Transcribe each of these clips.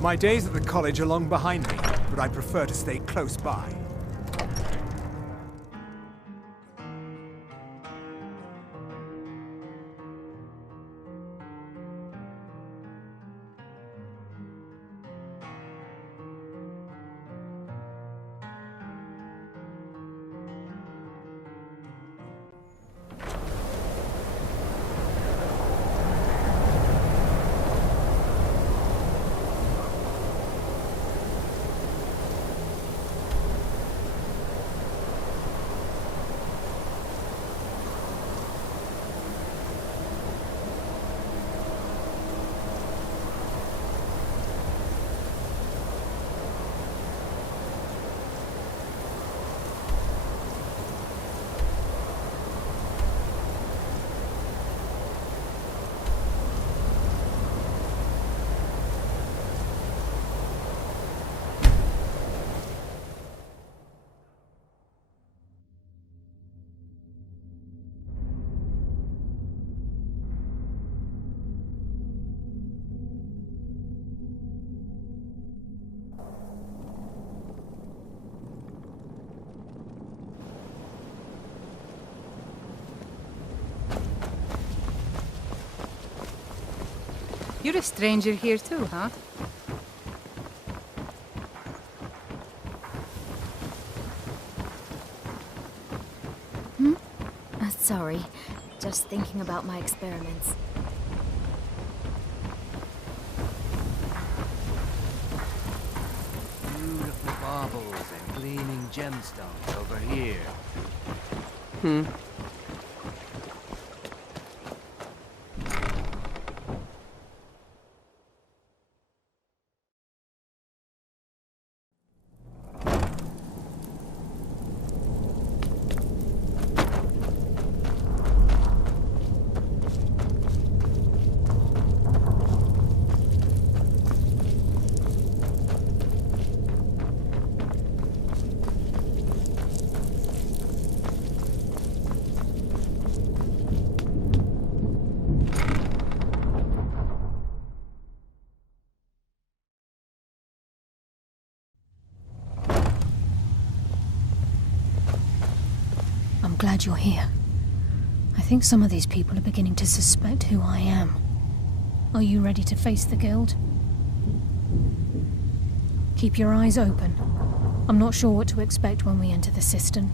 My days at the college are long behind me, but I prefer to stay close by. You're a stranger here too, huh? Sorry. Just thinking about my experiments. Beautiful baubles and gleaming gemstones over here. I'm glad you're here. I think some of these people are beginning to suspect who I am. Are you ready to face the Guild? Keep your eyes open. I'm not sure what to expect when we enter the cistern.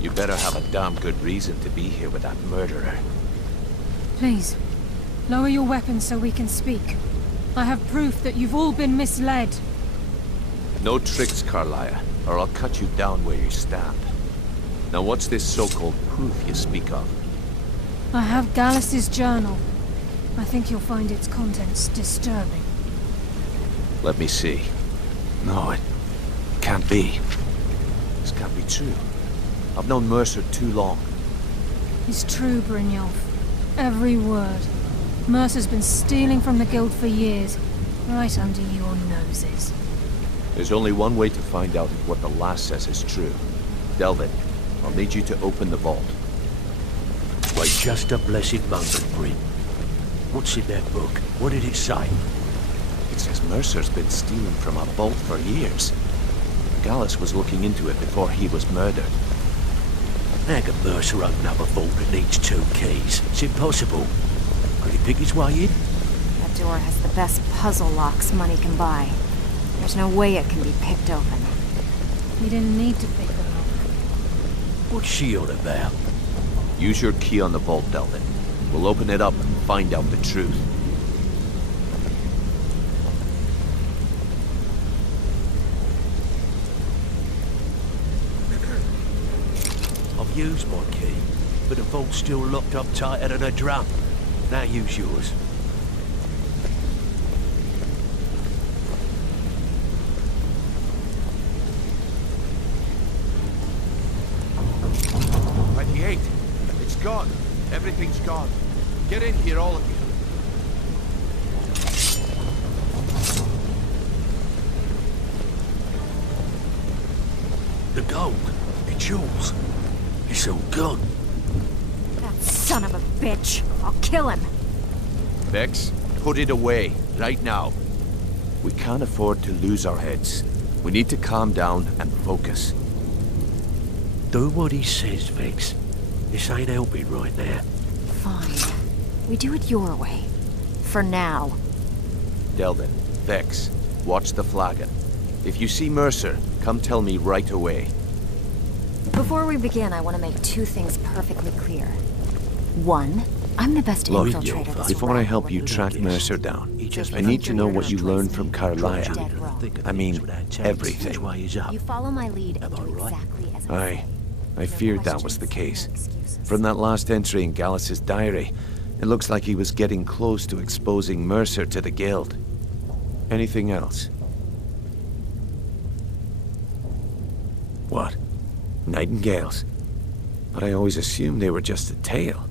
You better have a damn good reason to be here with that murderer. Please, lower your weapons so we can speak. I have proof that you've all been misled. No tricks, Carlia, or I'll cut you down where you stand. Now what's this so-called proof you speak of? I have Gallus's journal. I think you'll find its contents disturbing. Let me see. No, it can't be. This can't be true. I've known Mercer too long. It's true, Brynjolf. Every word. Mercer's been stealing from the Guild for years, right under your noses. There's only one way to find out if what the lass says is true. Delvin, I'll need you to open the vault. Wait just a blessed moment, Bryn. What's in that book? What did it say? It says Mercer's been stealing from a vault for years. Gallus was looking into it before he was murdered. How can Mercer open up a vault that needs 2 keys? It's impossible. Could he pick his way in? That door has the best puzzle locks money can buy. There's no way it can be picked open. You didn't need to pick them up. What's she on about? Use your key on the vault, Delvin. We'll open it up and find out the truth. I've used my key, but the vault's still locked up tighter than a drum. Now use yours. It's gone. Everything's gone. Get in here, all of you. The gold, the jewels, it's all gone. That son of a bitch! I'll kill him! Vex, put it away, right now. We can't afford to lose our heads. We need to calm down and focus. Do what he says, Vex. This ain't helping right now. Fine. We do it your way. For now. Delvin, Vex, watch the flagon. If you see Mercer, come tell me right away. Before we begin, I want to make two things perfectly clear. One, I'm the best Look, infiltrator this before I rat help hole you of track the Mercer down, I need to know what you learned from Carlisle. I mean, everything. You follow my lead and do exactly as I say. I feared that was the case. From that last entry in Gallus's diary, it looks like he was getting close to exposing Mercer to the Guild. Anything else? What? Nightingales? But I always assumed they were just a tale.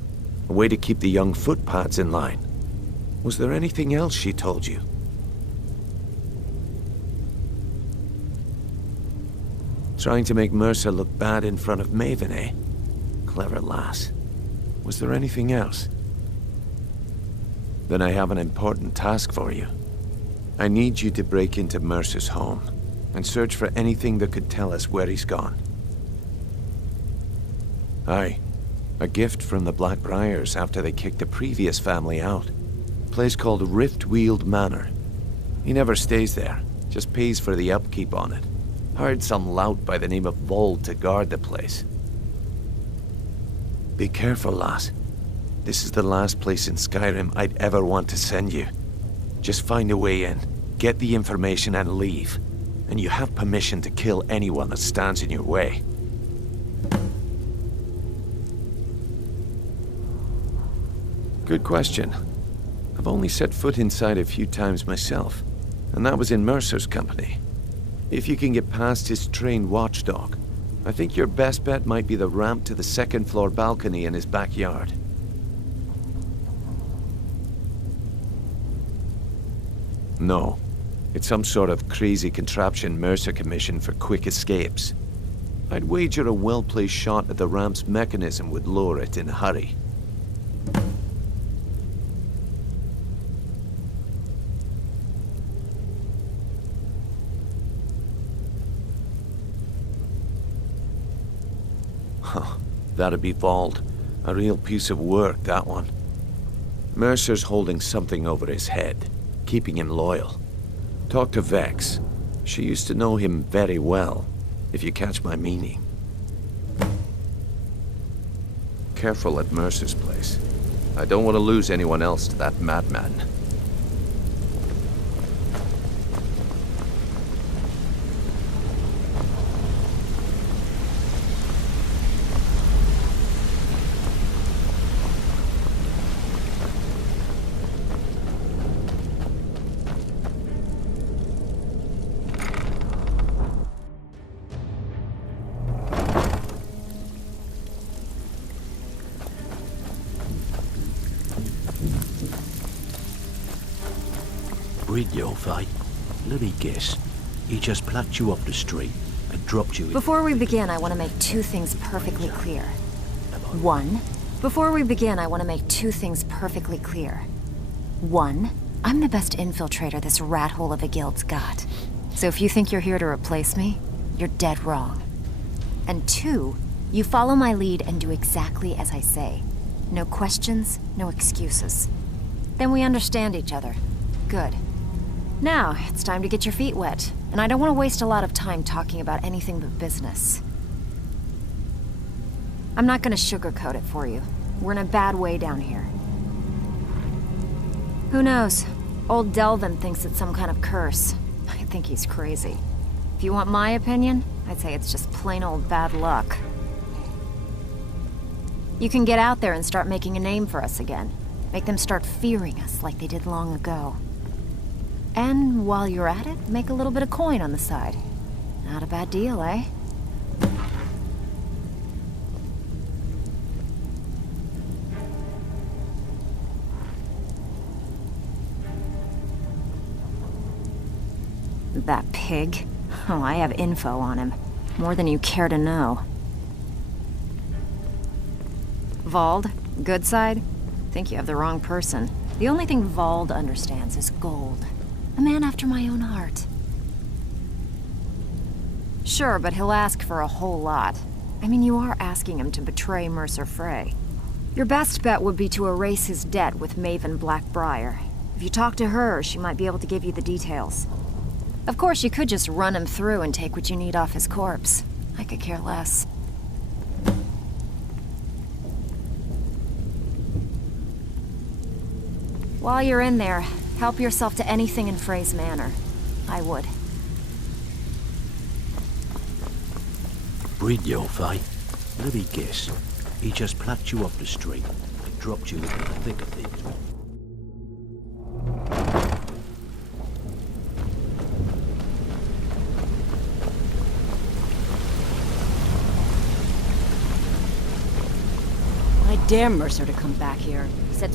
A way to keep the young footpads in line. Was there anything else she told you? Trying to make Mercer look bad in front of Maven, eh? Clever lass. Was there anything else? Then I have an important task for you. I need you to break into Mercer's home and search for anything that could tell us where he's gone. Aye. A gift from the Blackbriars after they kicked the previous family out. A place called Riftweald Manor. He never stays there, just pays for the upkeep on it. Hired some lout by the name of Vold to guard the place. Be careful, lass. This is the last place in Skyrim I'd ever want to send you. Just find a way in, get the information and leave. And you have permission to kill anyone that stands in your way. Good question. I've only set foot inside a few times myself, and that was in Mercer's company. If you can get past his trained watchdog, I think your best bet might be the ramp to the second-floor balcony in his backyard. No. It's some sort of crazy contraption Mercer commissioned for quick escapes. I'd wager a well-placed shot at the ramp's mechanism would lower it in a hurry. Huh. That'd be Vold. A real piece of work, that one. Mercer's holding something over his head, keeping him loyal. Talk to Vex. She used to know him very well, if you catch my meaning. Careful at Mercer's place. I don't want to lose anyone else to that madman. Brynjolf, eh? Let me guess. He just plucked you off the street and dropped you in... Before we begin, I want to make two things perfectly clear. One, I'm the best infiltrator this rat hole of a guild's got. So if you think you're here to replace me, you're dead wrong. And two, you follow my lead and do exactly as I say. No questions, no excuses. Then we understand each other. Good. Now, it's time to get your feet wet. And I don't want to waste a lot of time talking about anything but business. I'm not gonna sugarcoat it for you. We're in a bad way down here. Who knows? Old Delvin thinks it's some kind of curse. I think he's crazy. If you want my opinion, I'd say it's just plain old bad luck. You can get out there and start making a name for us again. Make them start fearing us like they did long ago. And while you're at it, make a little bit of coin on the side. Not a bad deal, eh? That pig? Oh, I have info on him. More than you care to know. Vald? Good side? Think you have the wrong person. The only thing Vald understands is gold. A man after my own heart. Sure, but he'll ask for a whole lot. I mean, you are asking him to betray Mercer Frey. Your best bet would be to erase his debt with Maven Blackbriar. If you talk to her, she might be able to give you the details. Of course, you could just run him through and take what you need off his corpse. I could care less. While you're in there, help yourself to anything in Frey's manor. I would. Brynjolf, eh? Let me guess. He just plucked you off the street and dropped you into the thick of things. I dare Mercer to come back here. He said...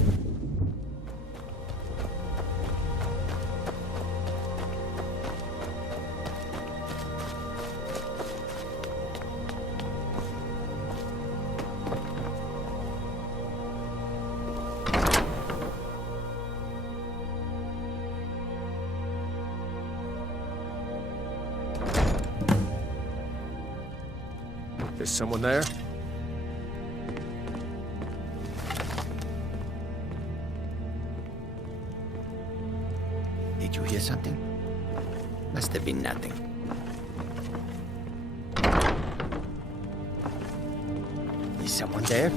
Is someone there? Did you hear something? Must have been nothing. Is someone there?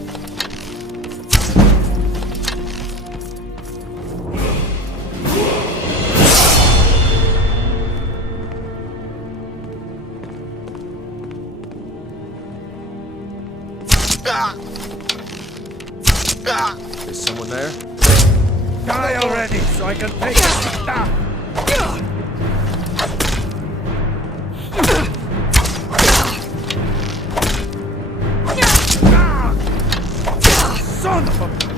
Is someone there? Die already, so I can take it! Son of a...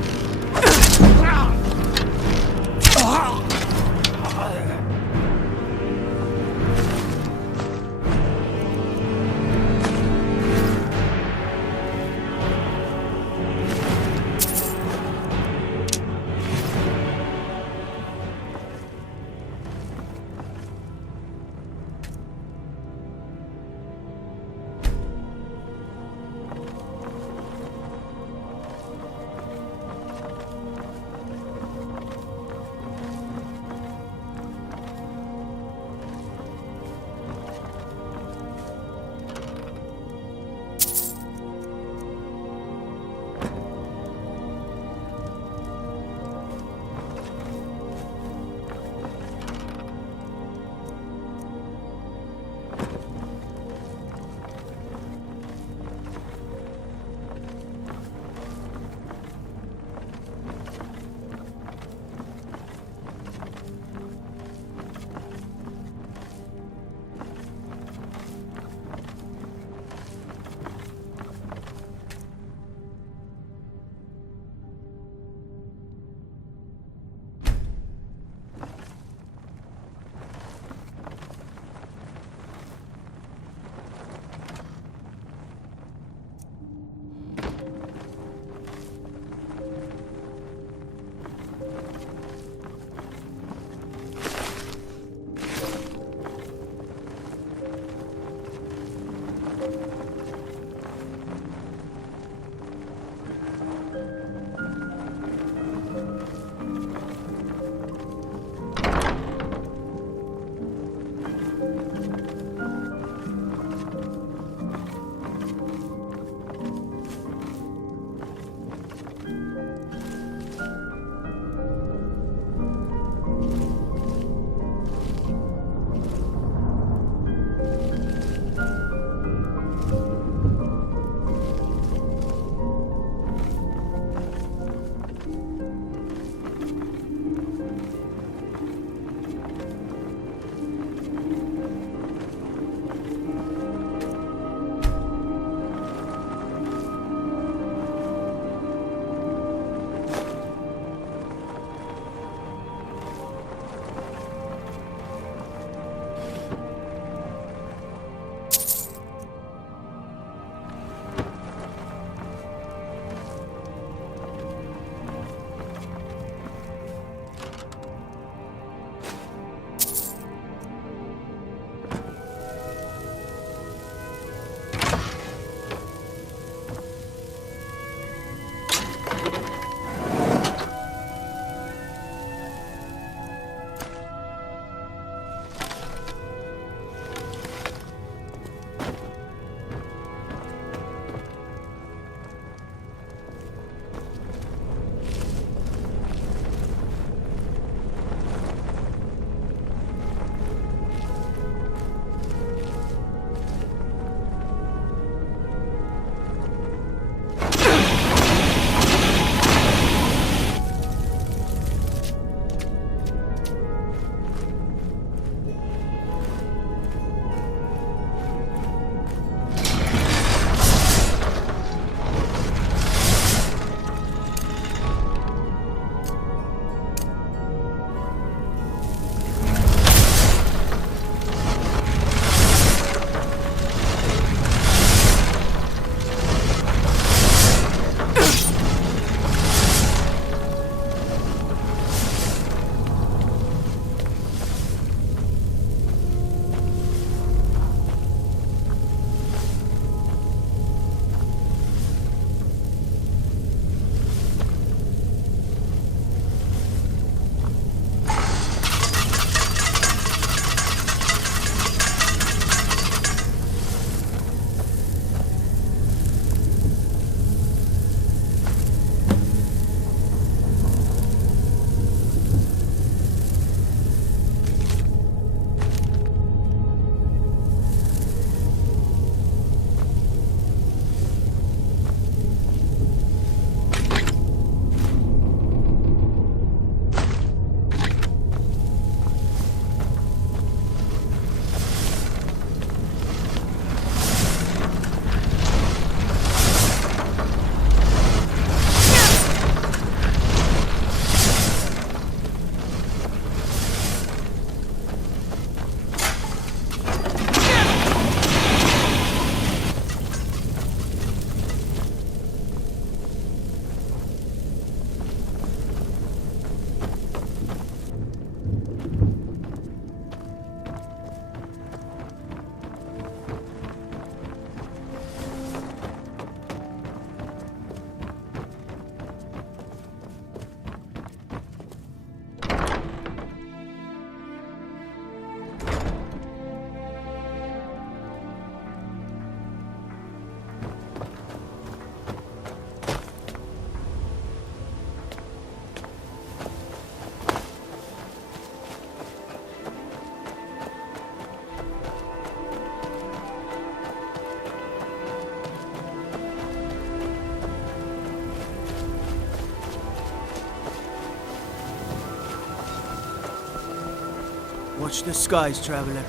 Watch the skies, traveler.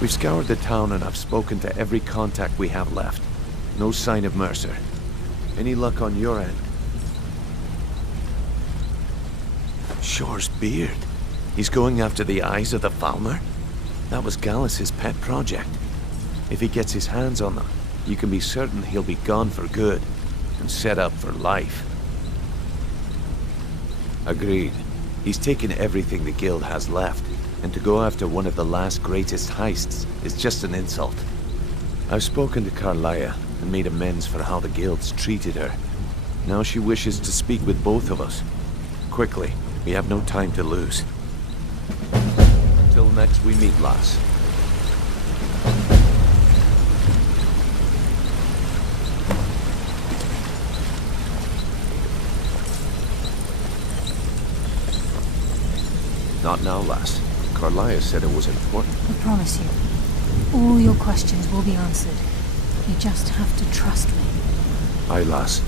We've scoured the town and I've spoken to every contact we have left. No sign of Mercer. Any luck on your end? Shore's beard. He's going after the eyes of the Falmer? That was Gallus's pet project. If he gets his hands on them, you can be certain he'll be gone for good and set up for life. Agreed. He's taken everything the guild has left, and to go after one of the last greatest heists is just an insult. I've spoken to Carlia and made amends for how the guild's treated her. Now she wishes to speak with both of us. Quickly, we have no time to lose. Till next we meet, lass. Not now, lass. Carlia said it was important. I promise you, all your questions will be answered. You just have to trust me. Aye, lass.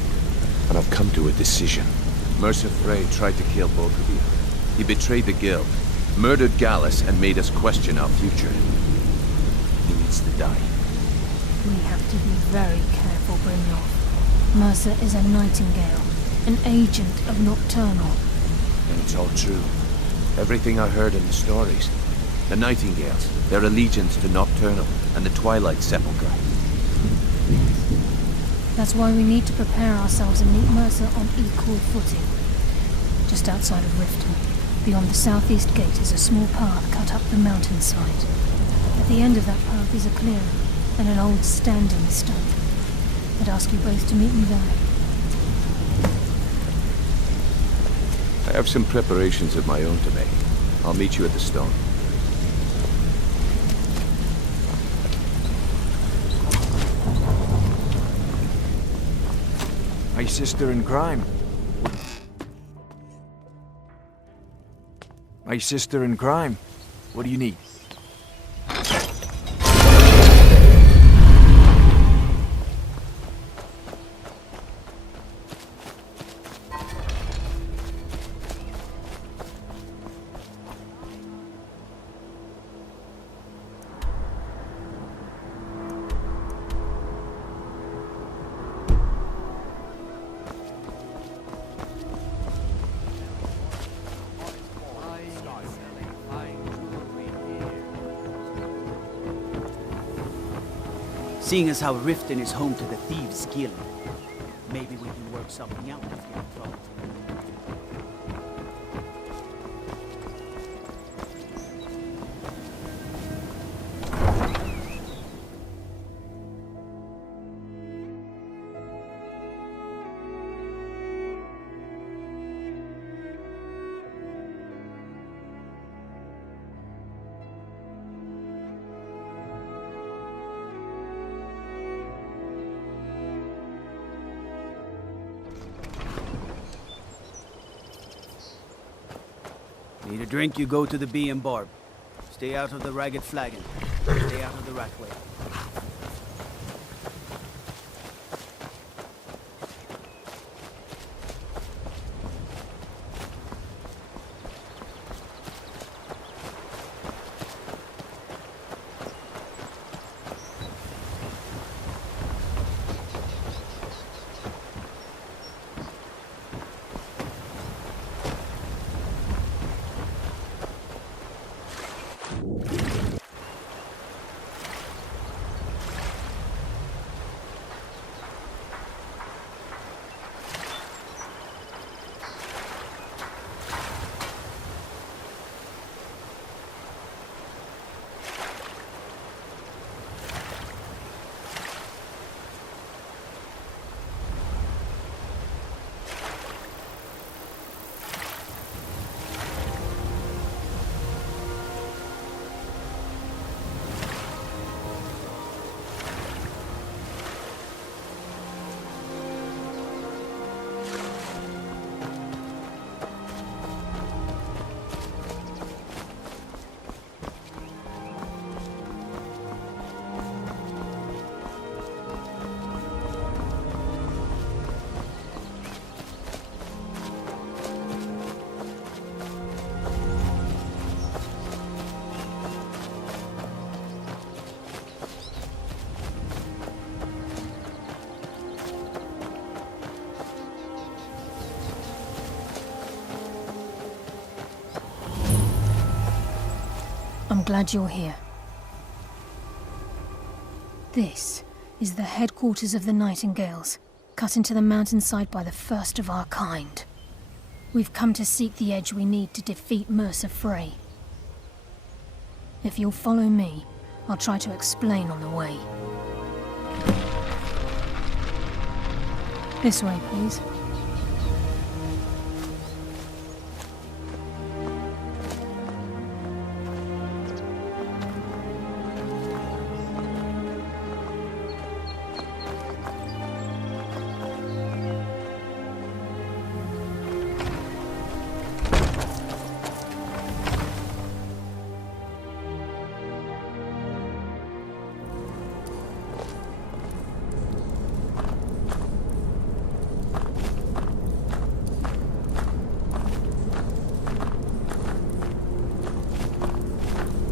And I've come to a decision. Mercer Frey tried to kill both of you. He betrayed the guild, murdered Gallus, and made us question our future. He needs to die. We have to be very careful, Brynjolf. Mercer is a nightingale, an agent of Nocturnal. And it's all true. Everything I heard in the stories. The Nightingales, their allegiance to Nocturnal, and the Twilight Sepulchre. That's why we need to prepare ourselves and meet Mercer on equal footing. Just outside of Riften, beyond the southeast gate is a small path cut up the mountainside. At the end of that path is a clearing, and an old standing stone. I'd ask you both to meet me there. I have some preparations of my own to make. I'll meet you at the stone. My sister in crime. My sister in crime. What do you need? Seeing as how Riften is home to the Thieves' Guild, maybe we can work something out if you're in trouble. Need a drink, you go to the Bee and Barb. Stay out of the Ragged Flagon. Stay out of the Ratway. I'm glad you're here. This is the headquarters of the Nightingales, cut into the mountainside by the first of our kind. We've come to seek the edge we need to defeat Mercer Frey. If you'll follow me, I'll try to explain on the way. This way, please.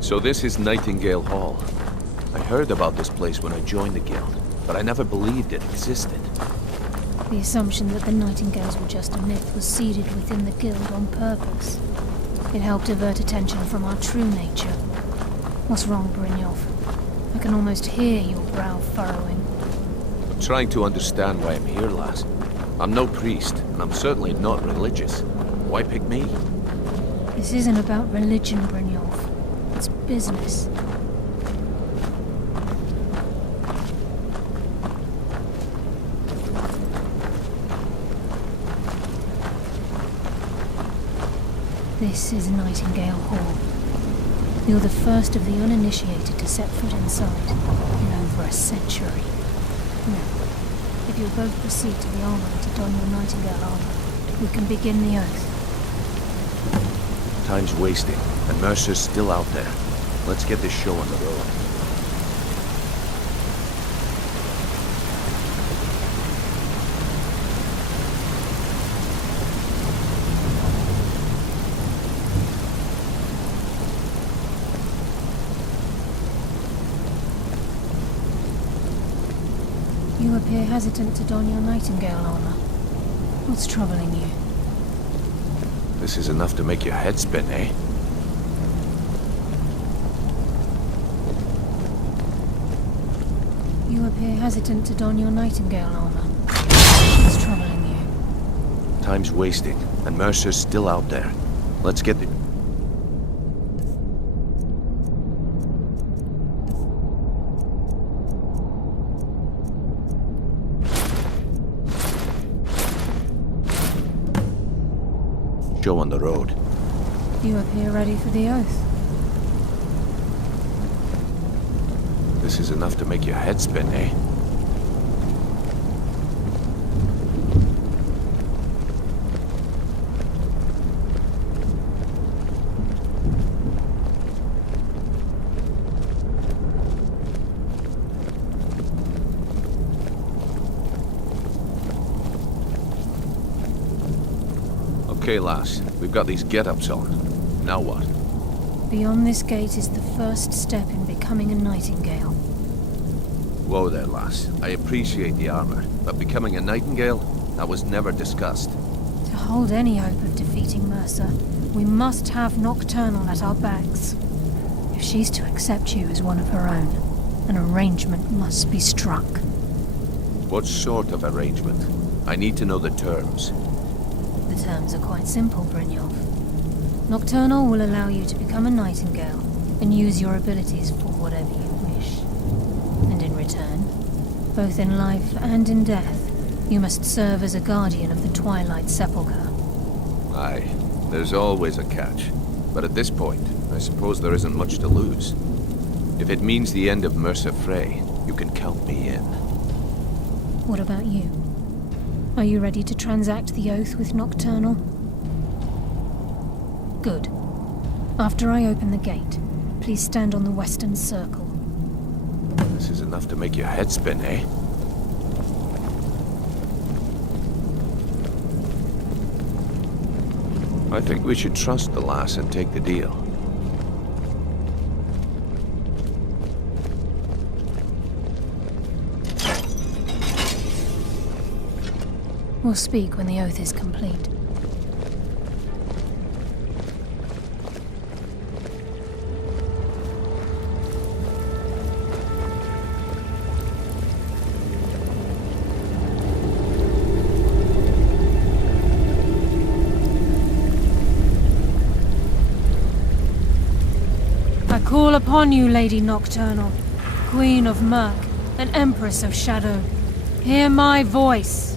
So this is Nightingale Hall. I heard about this place when I joined the guild, but I never believed it existed. The assumption that the Nightingales were just a myth was seeded within the guild on purpose. It helped divert attention from our true nature. What's wrong, Brynjolf? I can almost hear your brow furrowing. I'm trying to understand why I'm here, lass. I'm no priest, and I'm certainly not religious. Why pick me? This isn't about religion, Brynjolf. It's business. This is Nightingale Hall. You're the first of the uninitiated to set foot inside in over a century. Now, if you'll both proceed to the armory to don your Nightingale armor, we can begin the oath. Time's wasting, and Mercer's still out there. Let's get this show on the road. You appear hesitant to don your Nightingale armor. What's troubling you? This is enough to make your head spin, eh? You appear hesitant to don your Nightingale armor. What's troubling you? Time's wasting, and Mercer's still out there. Let's get the... show on the road. You appear ready for the oath. This is enough to make your head spin, eh? Okay, lass. We've got these get-ups on. Now what? Beyond this gate is the first step in becoming a nightingale. Whoa there, lass. I appreciate the armor, but becoming a nightingale? That was never discussed. To hold any hope of defeating Mercer, we must have Nocturnal at our backs. If she's to accept you as one of her own, an arrangement must be struck. What sort of arrangement? I need to know the terms. The terms are quite simple, Brynjolf. Nocturnal will allow you to become a nightingale and use your abilities for whatever you wish. And in return, both in life and in death, you must serve as a guardian of the Twilight Sepulchre. Aye, there's always a catch. But at this point, I suppose there isn't much to lose. If it means the end of Mercer Frey, you can count me in. What about you? Are you ready to transact the oath with Nocturnal? Good. After I open the gate, please stand on the western circle. This is enough to make your head spin, eh? I think we should trust the lass and take the deal. We'll speak when the oath is complete. I call upon you, Lady Nocturnal, Queen of Murk and Empress of Shadow. Hear my voice.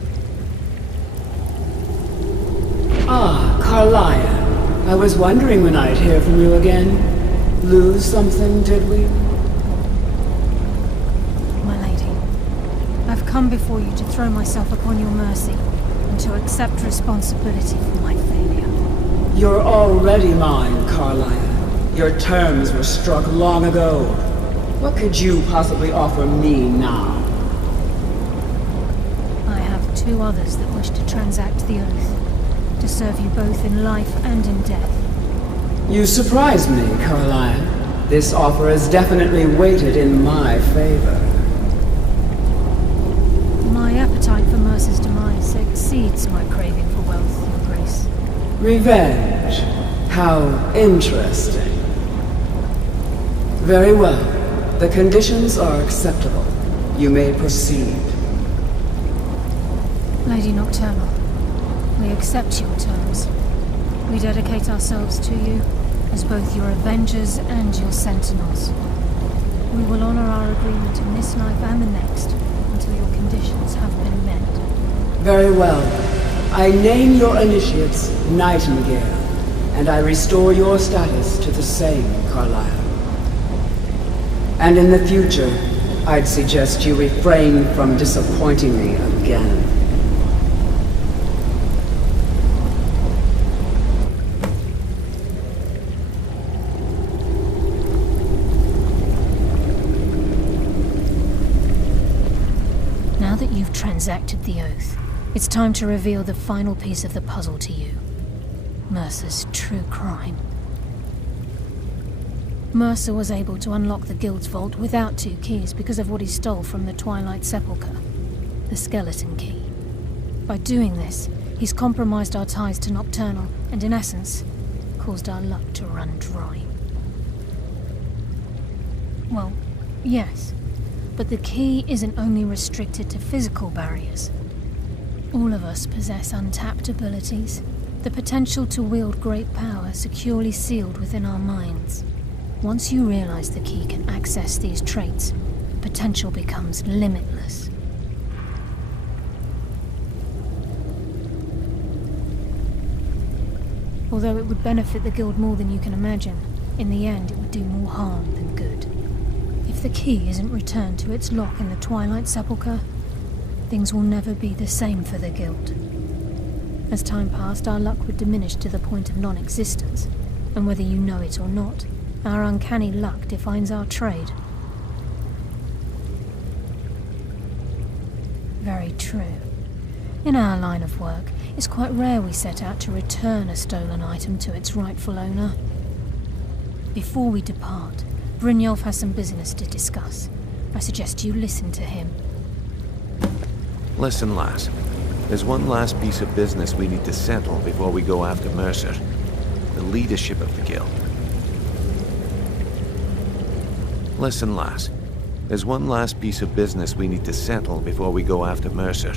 Ah, Carlia. I was wondering when I'd hear from you again. Lose something, did we? My lady, I've come before you to throw myself upon your mercy and to accept responsibility for my failure. You're already mine, Carlia. Your terms were struck long ago. What could you possibly offer me now? I have two others that wish to transact the oath. To serve you both in life and in death. You surprise me, Carlia. This offer is definitely weighted in my favor. My appetite for Mercer's demise exceeds my craving for wealth, Your Grace. Revenge. How interesting. Very well. The conditions are acceptable. You may proceed. Lady Nocturnal, we accept your terms. We dedicate ourselves to you as both your avengers and your sentinels. We will honor our agreement in this life and the next until your conditions have been met. Very well. I name your initiates Nightingale, and I restore your status to the same, Carlisle. And in the future, I'd suggest you refrain from disappointing me again. Now that you've transacted the oath, it's time to reveal the final piece of the puzzle to you. Mercer's true crime. Mercer was able to unlock the Guild's vault without 2 keys because of what he stole from the Twilight Sepulchre, the skeleton key. By doing this, he's compromised our ties to Nocturnal and, in essence, caused our luck to run dry. Well, yes, but the key isn't only restricted to physical barriers. All of us possess untapped abilities, the potential to wield great power securely sealed within our minds. Once you realize the key can access these traits, potential becomes limitless. Although it would benefit the Guild more than you can imagine, in the end it would do more harm than good. If the key isn't returned to its lock in the Twilight Sepulchre, things will never be the same for the Guild. As time passed, our luck would diminish to the point of non-existence, and whether you know it or not, our uncanny luck defines our trade. Very true. In our line of work, It's quite rare we set out to return a stolen item to its rightful owner. Before we depart, Brynjolf has some business to discuss. I suggest you listen to him. Listen, lass. There's one last piece of business we need to settle before we go after Mercer. The leadership of the guild. Listen, lass. There's one last piece of business we need to settle before we go after Mercer.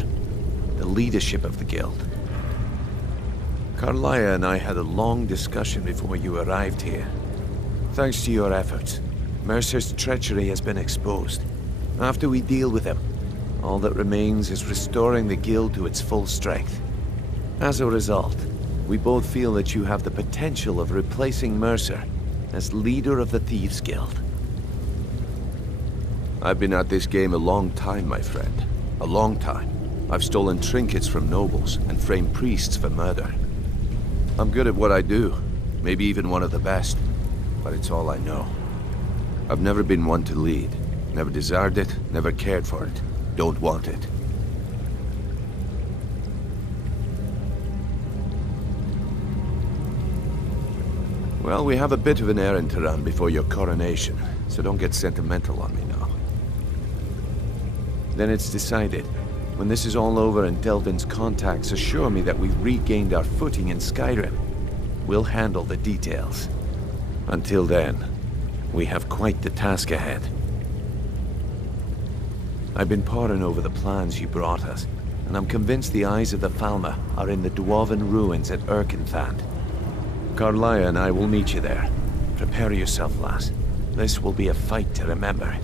The leadership of the guild. Carlia and I had a long discussion before you arrived here. Thanks to your efforts, Mercer's treachery has been exposed. After we deal with him, all that remains is restoring the guild to its full strength. As a result, we both feel that you have the potential of replacing Mercer as leader of the Thieves' Guild. I've been at this game a long time, my friend. A long time. I've stolen trinkets from nobles and framed priests for murder. I'm good at what I do, maybe even one of the best, but it's all I know. I've never been one to lead. Never desired it, never cared for it. Don't want it. Well, we have a bit of an errand to run before your coronation, so don't get sentimental on me now. Then it's decided. When this is all over and Delvin's contacts assure me that we've regained our footing in Skyrim, we'll handle the details. Until then, we have quite the task ahead. I've been poring over the plans you brought us, and I'm convinced the eyes of the Falmer are in the dwarven ruins at Erkenthand. Carlia and I will meet you there. Prepare yourself, lass. This will be a fight to remember.